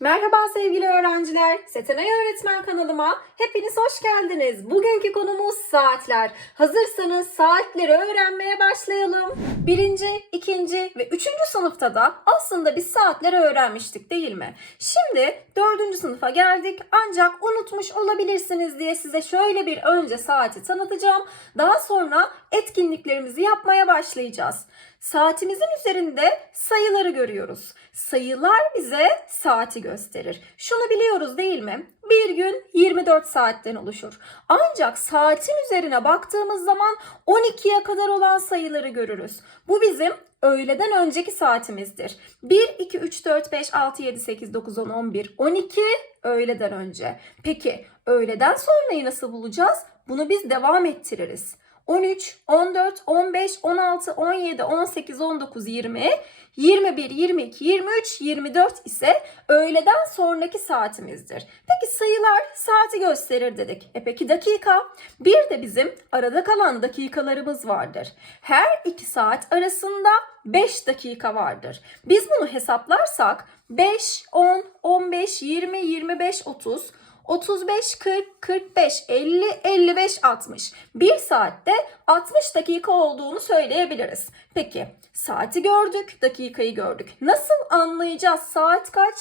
Merhaba sevgili öğrenciler. Setenay Öğretmen kanalıma hepiniz hoş geldiniz. Bugünkü konumuz saatler. Hazırsanız saatleri öğrenmeye başlayalım. Birinci, ikinci ve üçüncü sınıfta da aslında biz saatleri öğrenmiştik değil mi? Şimdi dördüncü sınıfa geldik ancak unutmuş olabilirsiniz diye size şöyle bir önce saati tanıtacağım. Daha sonra etkinliklerimizi yapmaya başlayacağız. Saatimizin üzerinde sayıları görüyoruz. Sayılar bize saati gösterir. Şunu biliyoruz değil mi? Bir gün 24 saatten oluşur. Ancak saatin üzerine baktığımız zaman 12'ye kadar olan sayıları görürüz. Bu bizim öğleden önceki saatimizdir. 1, 2, 3, 4, 5, 6, 7, 8, 9, 10, 11, 12 öğleden önce. Peki öğleden sonrayı nasıl bulacağız? Bunu biz devam ettiririz. 13, 14, 15, 16, 17, 18, 19, 20, 21, 22, 23, 24 ise öğleden sonraki saatimizdir. Peki sayılar saati gösterir dedik. E peki dakika? Bir de bizim arada kalan dakikalarımız vardır. Her iki saat arasında 5 dakika vardır. Biz bunu hesaplarsak 5, 10, 15, 20, 25, 30, 35, 40, 45, 50, 55, 60. Bir saatte 60 dakika olduğunu söyleyebiliriz. Peki saati gördük, dakikayı gördük. Nasıl anlayacağız saat kaç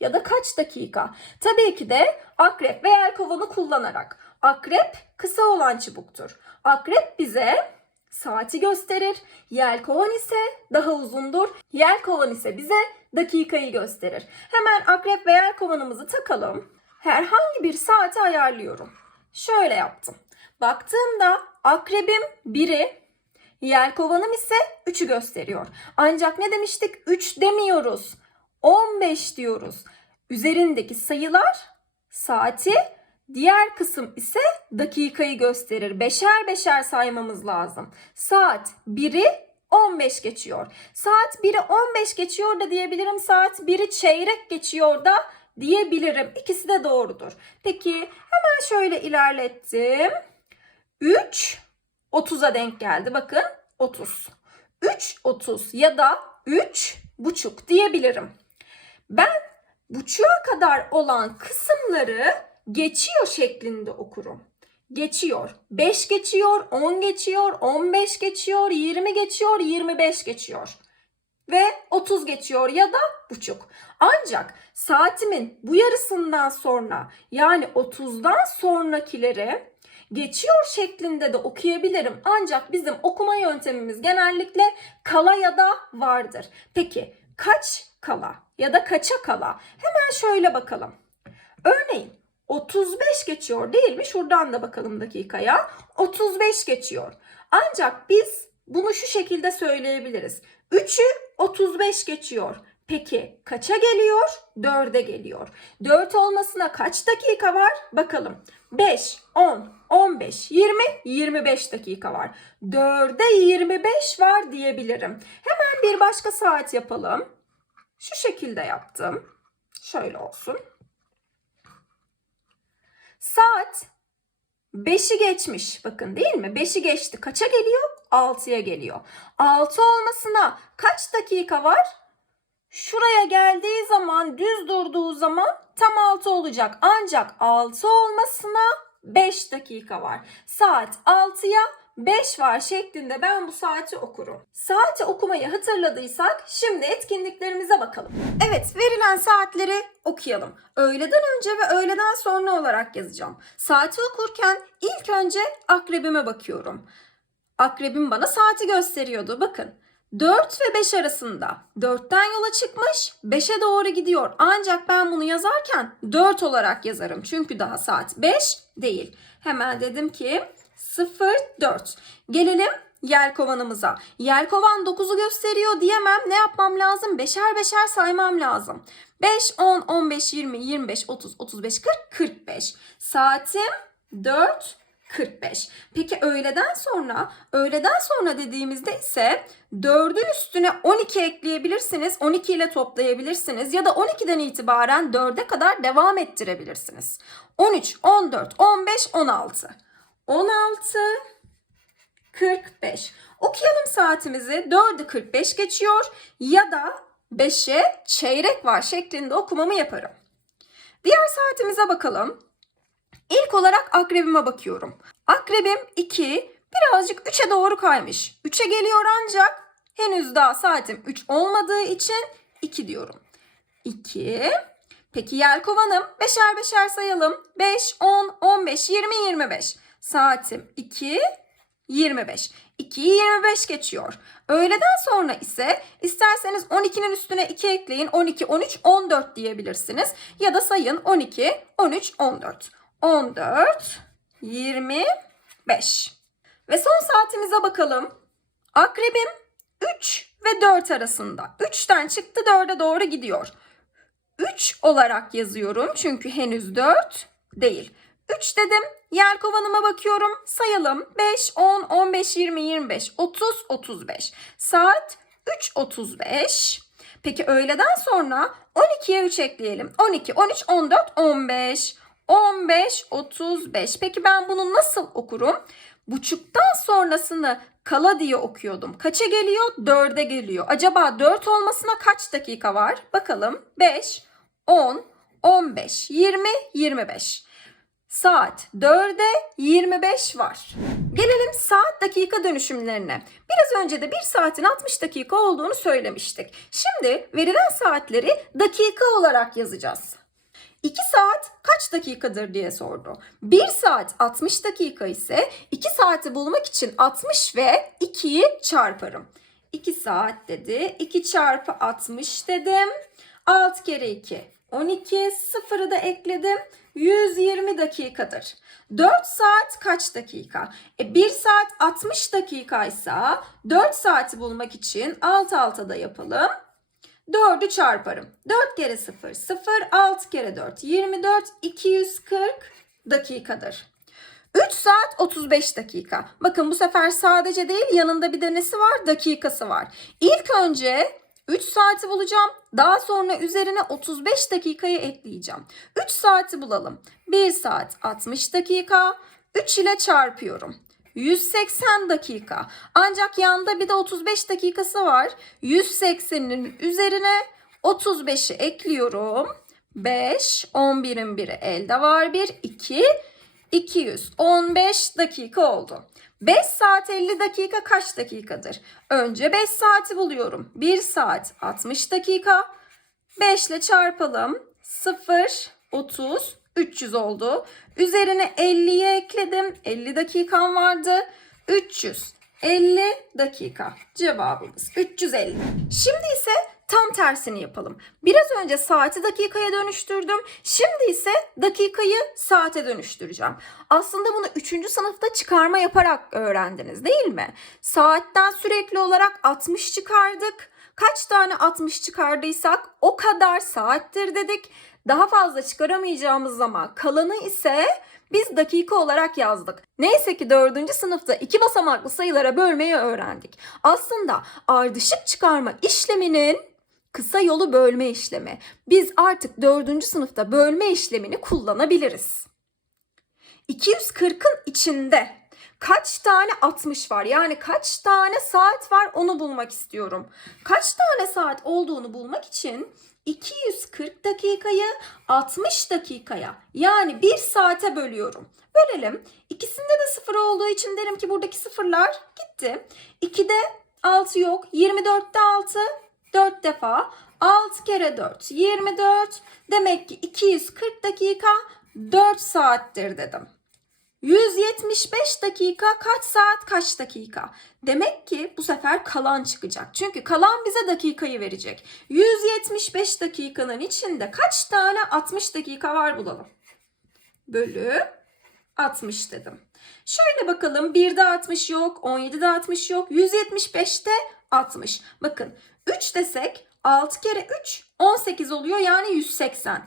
ya da kaç dakika? Tabii ki de akrep ve yelkovanı kullanarak. Akrep kısa olan çubuktur. Akrep bize saati gösterir. Yelkovan ise daha uzundur. Yelkovan ise bize dakikayı gösterir. Hemen akrep ve yelkovanımızı takalım herhangi bir saati ayarlıyorum. Şöyle yaptım. Baktığımda akrebim 1'i, yelkovanım ise 3'ü gösteriyor. Ancak ne demiştik? 3 demiyoruz. 15 diyoruz. Üzerindeki sayılar saati, diğer kısım ise dakikayı gösterir. Beşer beşer saymamız lazım. Saat 1'i 15 geçiyor. Saat 1'i 15 geçiyor da diyebilirim. Saat 1'i çeyrek geçiyor da diyebilirim. İkisi de doğrudur. Peki hemen şöyle ilerlettim. 3 30'a denk geldi. Bakın 30. 3 30 ya da 3 buçuk diyebilirim. Ben buçuğa kadar olan kısımları geçiyor şeklinde okurum. Geçiyor. 5 geçiyor, 10 geçiyor, 15 geçiyor, 20 geçiyor, 25 geçiyor ve 30 geçiyor ya da buçuk. Ancak saatimin bu yarısından sonra yani 30'dan sonrakileri geçiyor şeklinde de okuyabilirim. Ancak bizim okuma yöntemimiz genellikle kala ya da vardır. Peki kaç kala ya da kaça kala? Hemen şöyle bakalım. Örneğin 35 geçiyor değil mi? Şuradan da bakalım dakikaya. 35 geçiyor. Ancak biz bunu şu şekilde söyleyebiliriz. 3'ü 35 geçiyor. Peki kaça geliyor? 4'e geliyor. 4 olmasına kaç dakika var? Bakalım. 5, 10, 15, 20, 25 dakika var. 4'e 25 var diyebilirim. Hemen bir başka saat yapalım. Şu şekilde yaptım. Şöyle olsun. Saat 5'i geçmiş. Bakın değil mi? 5'i geçti. Kaça geliyor? 6'ya geliyor. 6 olmasına kaç dakika var? Şuraya geldiği zaman düz durduğu zaman tam 6 olacak. Ancak 6 olmasına 5 dakika var. Saat 6'ya 5 var şeklinde ben bu saati okurum. Saati okumayı hatırladıysak şimdi etkinliklerimize bakalım. Evet verilen saatleri okuyalım. Öğleden önce ve öğleden sonra olarak yazacağım. Saati okurken ilk önce akrebime bakıyorum. Akrebim bana saati gösteriyordu. Bakın 4 ve 5 arasında 4'ten yola çıkmış 5'e doğru gidiyor. Ancak ben bunu yazarken 4 olarak yazarım. Çünkü daha saat 5 değil. Hemen dedim ki 0 4. Gelelim yelkovanımıza. Yelkovan 9'u gösteriyor diyemem. Ne yapmam lazım? Beşer beşer saymam lazım. 5, 10, 15, 20, 25, 30, 35, 40, 45. Saatim 4, 45. Peki öğleden sonra, öğleden sonra dediğimizde ise 4'ün üstüne 12 ekleyebilirsiniz. 12 ile toplayabilirsiniz ya da 12'den itibaren 4'e kadar devam ettirebilirsiniz. 13, 14, 15, 16. 16 45. Okuyalım saatimizi. 4'ü 45 geçiyor ya da 5'e çeyrek var şeklinde okumamı yaparım. Diğer saatimize bakalım. İlk olarak akrebime bakıyorum. Akrebim 2 birazcık 3'e doğru kaymış. 3'e geliyor ancak henüz daha saatim 3 olmadığı için 2 diyorum. 2. Peki yelkovanım. Beşer beşer sayalım. 5, 10, 15, 20, 25. Saatim 2, 25. 2'yi 25 geçiyor. Öğleden sonra ise isterseniz 12'nin üstüne 2 ekleyin. 12, 13, 14 diyebilirsiniz. Ya da sayın 12, 13, 14. 14, 25. Ve son saatimize bakalım. Akrebim 3 ve 4 arasında. 3'ten çıktı 4'e doğru gidiyor. 3 olarak yazıyorum çünkü henüz 4 değil. 3 dedim. Yelkovanıma bakıyorum. Sayalım. 5, 10, 15, 20, 25, 30, 35. Saat 3.35. Peki öğleden sonra 12'ye 3 ekleyelim. 12, 13, 14, 15. 15, 35. Peki ben bunu nasıl okurum? Buçuktan sonrasını kala diye okuyordum. Kaça geliyor? 4'e geliyor. Acaba 4 olmasına kaç dakika var? Bakalım. 5, 10, 15, 20, 25. Saat 4'e 25 var. Gelelim saat dakika dönüşümlerine. Biraz önce de 1 saatin 60 dakika olduğunu söylemiştik. Şimdi verilen saatleri dakika olarak yazacağız. 2 saat kaç dakikadır diye sordu. 1 saat 60 dakika ise 2 saati bulmak için 60 ve 2'yi çarparım. 2 saat dedi. 2 çarpı 60 dedim. 6 kere 2 12 sıfırı da ekledim. 120 dakikadır. 4 saat kaç dakika? E 1 saat 60 dakikaysa 4 saati bulmak için alt alta da yapalım. 4'ü çarparım. 4 kere 0 0 6 kere 4 24 240 dakikadır. 3 saat 35 dakika. Bakın bu sefer sadece değil yanında bir de nesi var? Dakikası var. İlk önce 3 saati bulacağım. Daha sonra üzerine 35 dakikayı ekleyeceğim. 3 saati bulalım. 1 saat 60 dakika. 3 ile çarpıyorum. 180 dakika. Ancak yanında bir de 35 dakikası var. 180'in üzerine 35'i ekliyorum. 5, 11'in biri elde var. 1, 2, 215 dakika oldu. 5 saat 50 dakika kaç dakikadır? Önce 5 saati buluyorum. 1 saat 60 dakika. 5 ile çarpalım. 0, 30, 300 oldu. Üzerine 50'ye ekledim. 50 dakikam vardı. 350 dakika. Cevabımız 350. Şimdi ise tam tersini yapalım. Biraz önce saati dakikaya dönüştürdüm. Şimdi ise dakikayı saate dönüştüreceğim. Aslında bunu 3. sınıfta çıkarma yaparak öğrendiniz değil mi? Saatten sürekli olarak 60 çıkardık. Kaç tane 60 çıkardıysak o kadar saattir dedik. Daha fazla çıkaramayacağımız zaman kalanı ise biz dakika olarak yazdık. Neyse ki 4. sınıfta iki basamaklı sayılara bölmeyi öğrendik. Aslında ardışık çıkarma işleminin kısa yolu bölme işlemi. Biz artık 4. sınıfta bölme işlemini kullanabiliriz. 240'ın içinde kaç tane 60 var? Yani kaç tane saat var onu bulmak istiyorum. Kaç tane saat olduğunu bulmak için 240 dakikayı 60 dakikaya yani 1 saate bölüyorum. Bölelim. İkisinde de sıfır olduğu için derim ki buradaki sıfırlar gitti. 2'de 6 yok. 24'te 6 4 defa. 6 kere 4 24. Demek ki 240 dakika 4 saattir dedim. 175 dakika kaç saat kaç dakika? Demek ki bu sefer kalan çıkacak. Çünkü kalan bize dakikayı verecek. 175 dakikanın içinde kaç tane 60 dakika var bulalım. Bölü 60 dedim. Şöyle bakalım 1'de 60 yok, 17'de 60 yok, 175'te 60. Bakın 3 desek 6 kere 3 18 oluyor yani 180.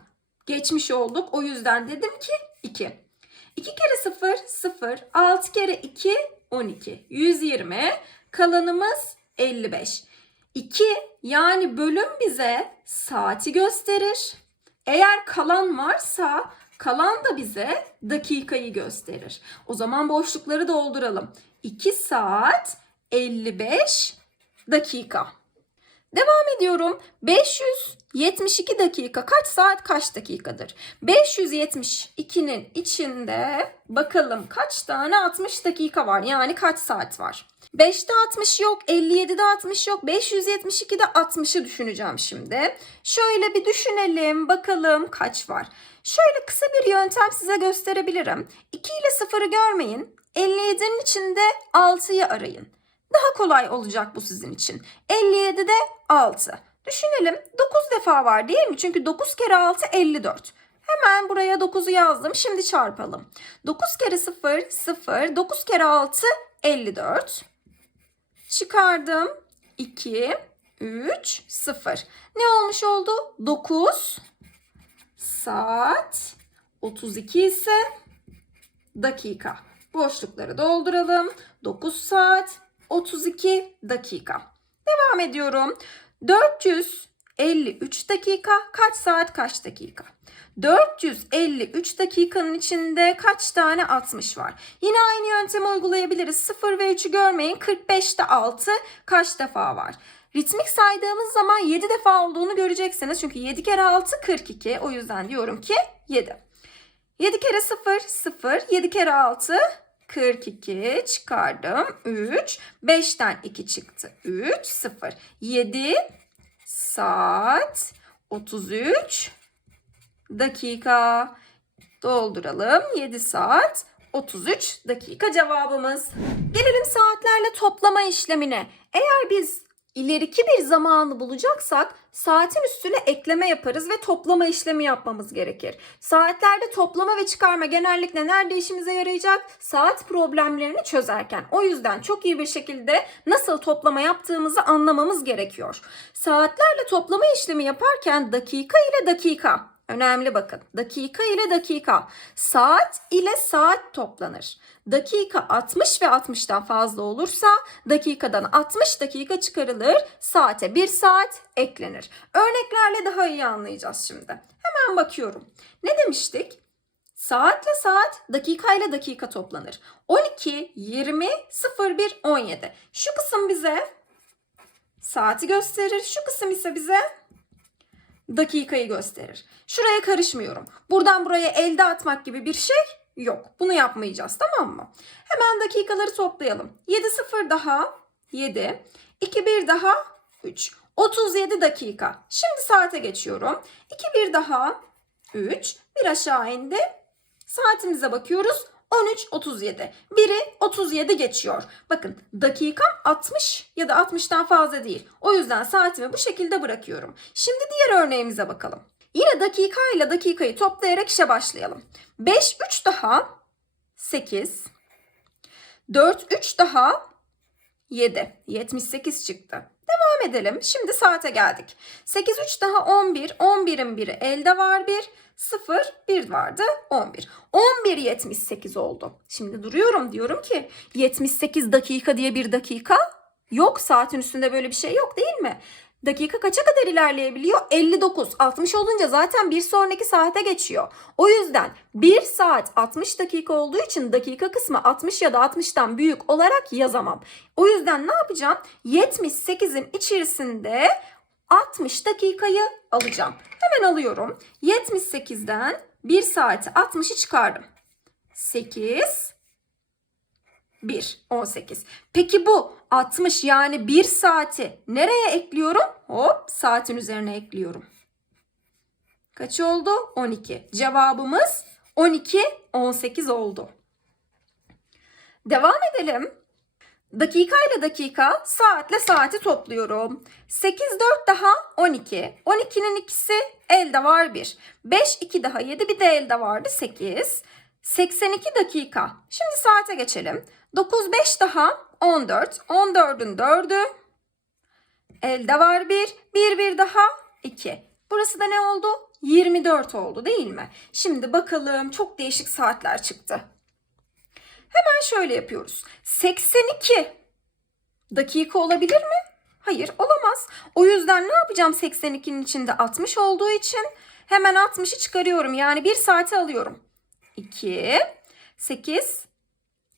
Geçmiş olduk o yüzden dedim ki 2. 2 kere 0 0 6 kere 2 12 120 kalanımız 55. 2 yani bölüm bize saati gösterir. Eğer kalan varsa kalan da bize dakikayı gösterir. O zaman boşlukları dolduralım. 2 saat 55 dakika. Devam ediyorum. 572 dakika kaç saat kaç dakikadır? 572'nin içinde bakalım kaç tane 60 dakika var? Yani kaç saat var? 5'te 60 yok, 57'de 60 yok, 572'de 60'ı düşüneceğim şimdi. Şöyle bir düşünelim, bakalım kaç var. Şöyle kısa bir yöntem size gösterebilirim. 2 ile 0'ı görmeyin. 57'nin içinde 6'yı arayın. Daha kolay olacak bu sizin için. 57'de 6. Düşünelim 9 defa var değil mi? Çünkü 9 kere 6 54. Hemen buraya 9'u yazdım. Şimdi çarpalım. 9 kere 0 0. 9 kere 6 54. Çıkardım. 2 3 0. Ne olmuş oldu? 9 saat 32 ise dakika. Boşlukları dolduralım. 9 saat 32 dakika. Devam ediyorum. 453 dakika kaç saat kaç dakika? 453 dakikanın içinde kaç tane 60 var? Yine aynı yöntemi uygulayabiliriz. 0 ve 3'ü görmeyin. 45'te 6 kaç defa var? Ritmik saydığımız zaman 7 defa olduğunu göreceksiniz. Çünkü 7 kere 6 42. O yüzden diyorum ki 7. 7 kere 0 0. 7 kere 6 42 çıkardım. 3. 5'ten 2 çıktı. 3 0. 7 saat 33 dakika. Dolduralım. 7 saat 33 dakika cevabımız. Gelelim saatlerle toplama işlemine. Eğer biz ileriki bir zamanı bulacaksak saatin üstüne ekleme yaparız ve toplama işlemi yapmamız gerekir. Saatlerde toplama ve çıkarma genellikle nerede işimize yarayacak? Saat problemlerini çözerken. O yüzden çok iyi bir şekilde nasıl toplama yaptığımızı anlamamız gerekiyor. Saatlerle toplama işlemi yaparken dakika ile dakika Önemli bakın. Dakika ile dakika. Saat ile saat toplanır. Dakika 60 ve 60'tan fazla olursa dakikadan 60 dakika çıkarılır. Saate 1 saat eklenir. Örneklerle daha iyi anlayacağız şimdi. Hemen bakıyorum. Ne demiştik? Saatle saat, dakika ile dakika toplanır. 12, 20, 01, 17. Şu kısım bize saati gösterir. Şu kısım ise bize dakikayı gösterir. Şuraya karışmıyorum. Buradan buraya elde atmak gibi bir şey yok. Bunu yapmayacağız tamam mı? Hemen dakikaları toplayalım. 7 0 daha 7. 2 1 daha 3. 37 dakika. Şimdi saate geçiyorum. 2 1 daha 3. Bir aşağı indi. Saatimize bakıyoruz. 13 37. Biri 37 geçiyor. Bakın dakikam 60 ya da 60'tan fazla değil. O yüzden saatimi bu şekilde bırakıyorum. Şimdi diğer örneğimize bakalım. Yine dakika ile dakikayı toplayarak işe başlayalım. 5 3 daha 8. 4 3 daha 7. 78 çıktı. Devam edelim. Şimdi saate geldik. 8 3 daha 11. 11'in biri elde var 1. 0 1 vardı 11. 11 78 oldu. Şimdi duruyorum diyorum ki 78 dakika diye bir dakika yok. Saatin üstünde böyle bir şey yok değil mi? Dakika kaça kadar ilerleyebiliyor? 59. 60 olunca zaten bir sonraki saate geçiyor. O yüzden 1 saat 60 dakika olduğu için dakika kısmı 60 ya da 60'tan büyük olarak yazamam. O yüzden ne yapacağım? 78'in içerisinde 60 dakikayı alacağım. Hemen alıyorum. 78'den 1 saati 60'ı çıkardım. 8 1 18. Peki bu 60 yani 1 saati nereye ekliyorum? Hop saatin üzerine ekliyorum. Kaç oldu? 12. Cevabımız 12 18 oldu. Devam edelim. Dakika ile dakika, saatle saati topluyorum. 8 4 daha 12. 12'nin ikisi elde var 1. 5 2 daha 7 bir de elde vardı 8. 82 dakika. Şimdi saate geçelim. 9 5 daha 14. 14'ün 4'ü. Elde var 1. 1 1 daha 2. Burası da ne oldu? 24 oldu değil mi? Şimdi bakalım çok değişik saatler çıktı. Hemen şöyle yapıyoruz. 82 dakika olabilir mi? Hayır olamaz. O yüzden ne yapacağım 82'nin içinde 60 olduğu için hemen 60'ı çıkarıyorum. Yani 1 saati alıyorum. 2, 8,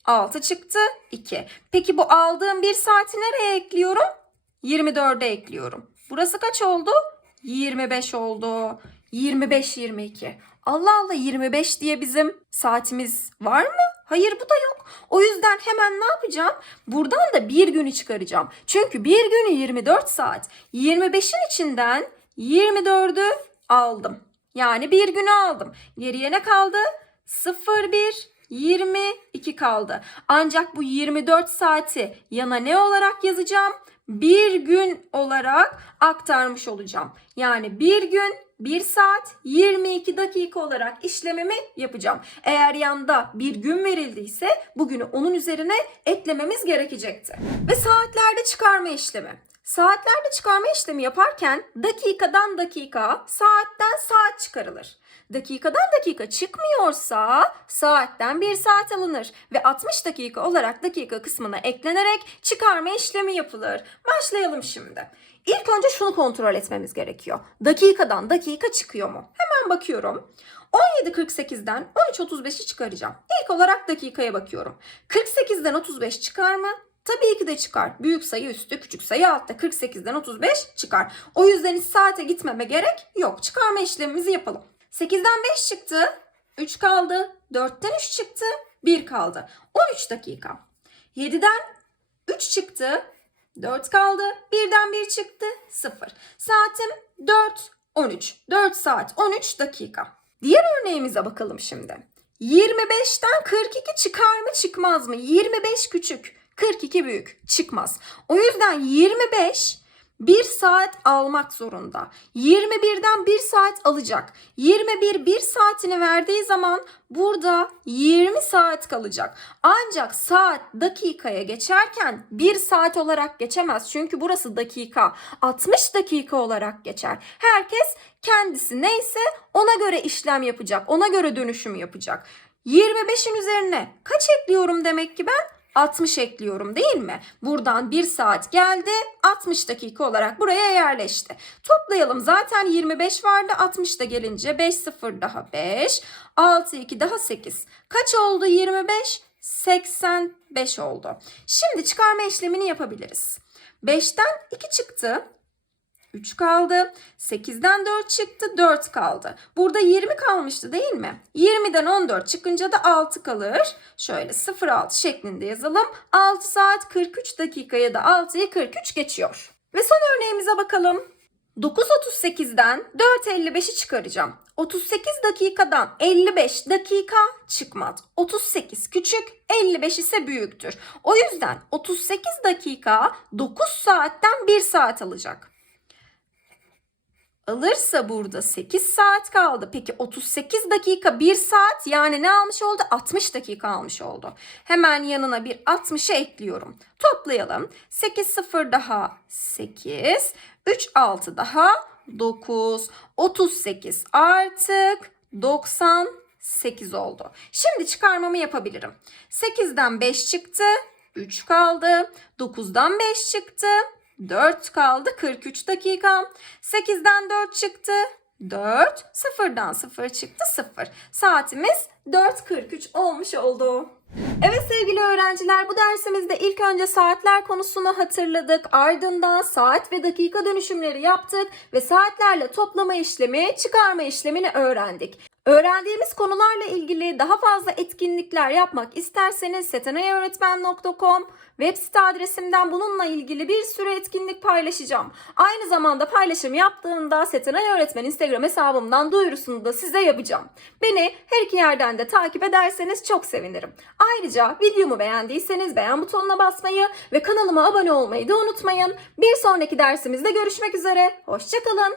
6 çıktı 2. Peki bu aldığım 1 saati nereye ekliyorum? 24'e ekliyorum. Burası kaç oldu? 25 oldu. 25 22. Allah Allah 25 diye bizim saatimiz var mı? Hayır bu da yok. O yüzden hemen ne yapacağım? Buradan da bir günü çıkaracağım. Çünkü bir günü 24 saat. 25'in içinden 24'ü aldım. Yani bir günü aldım. Geriye ne kaldı? 0 1 22 kaldı. Ancak bu 24 saati yana ne olarak yazacağım? Bir gün olarak aktarmış olacağım. Yani bir gün 1 saat 22 dakika olarak işlemimi yapacağım. Eğer yanda bir gün verildiyse bugünü onun üzerine eklememiz gerekecekti. Ve saatlerde çıkarma işlemi. Saatlerde çıkarma işlemi yaparken dakikadan dakika, saatten saat çıkarılır. Dakikadan dakika çıkmıyorsa saatten bir saat alınır ve 60 dakika olarak dakika kısmına eklenerek çıkarma işlemi yapılır. Başlayalım şimdi. İlk önce şunu kontrol etmemiz gerekiyor. Dakikadan dakika çıkıyor mu? Hemen bakıyorum. 17.48'den 13.35'i çıkaracağım. İlk olarak dakikaya bakıyorum. 48'den 35 çıkar mı? Tabii ki de çıkar. Büyük sayı üstü, küçük sayı altta. 48'den 35 çıkar. O yüzden hiç saate gitmeme gerek yok. Çıkarma işlemimizi yapalım. 8'den 5 çıktı. 3 kaldı. 4'ten 3 çıktı. 1 kaldı. 13 dakika. 7'den 3 çıktı. 4 kaldı. 1'den 1 çıktı. 0. Saatim 4 13. 4 saat 13 dakika. Diğer örneğimize bakalım şimdi. 25'ten 42 çıkar mı çıkmaz mı? 25 küçük, 42 büyük. Çıkmaz. O yüzden 25 1 saat almak zorunda. 21'den 1 saat alacak. 21 1 saatini verdiği zaman burada 20 saat kalacak. Ancak saat dakikaya geçerken 1 saat olarak geçemez. Çünkü burası dakika. 60 dakika olarak geçer. Herkes kendisi neyse ona göre işlem yapacak. Ona göre dönüşüm yapacak. 25'in üzerine kaç ekliyorum demek ki ben? 60 ekliyorum değil mi? Buradan 1 saat geldi 60 dakika olarak buraya yerleşti. Toplayalım zaten 25 vardı 60 da gelince 5 0 daha 5 6 2 daha 8. Kaç oldu 25? 85 oldu. Şimdi çıkarma işlemini yapabiliriz. 5'ten 2 çıktı. 3 kaldı. 8'den 4 çıktı. 4 kaldı. Burada 20 kalmıştı değil mi? 20'den 14 çıkınca da 6 kalır. Şöyle 06 şeklinde yazalım. 6 saat 43 dakika ya da 6'yı 43 geçiyor. Ve son örneğimize bakalım. 9.38'den 4.55'i çıkaracağım. 38 dakikadan 55 dakika çıkmaz. 38 küçük, 55 ise büyüktür. O yüzden 38 dakika 9 saatten 1 saat alacak alırsa burada 8 saat kaldı. Peki 38 dakika 1 saat yani ne almış oldu? 60 dakika almış oldu. Hemen yanına bir 60'ı ekliyorum. Toplayalım. 8 0 daha 8. 3 6 daha 9. 38 artık 98 oldu. Şimdi çıkarmamı yapabilirim. 8'den 5 çıktı. 3 kaldı. 9'dan 5 çıktı. 4 kaldı 43 dakika. 8'den 4 çıktı. 4. 0'dan 0 çıktı 0. Saatimiz 4.43 olmuş oldu. Evet sevgili öğrenciler bu dersimizde ilk önce saatler konusunu hatırladık. Ardından saat ve dakika dönüşümleri yaptık ve saatlerle toplama işlemi, çıkarma işlemini öğrendik. Öğrendiğimiz konularla ilgili daha fazla etkinlikler yapmak isterseniz setenayaöğretmen.com web site adresimden bununla ilgili bir sürü etkinlik paylaşacağım. Aynı zamanda paylaşım yaptığımda Setenay Öğretmen Instagram hesabımdan duyurusunu da size yapacağım. Beni her iki yerden de takip ederseniz çok sevinirim. Ayrıca videomu beğendiyseniz beğen butonuna basmayı ve kanalıma abone olmayı da unutmayın. Bir sonraki dersimizde görüşmek üzere. Hoşçakalın.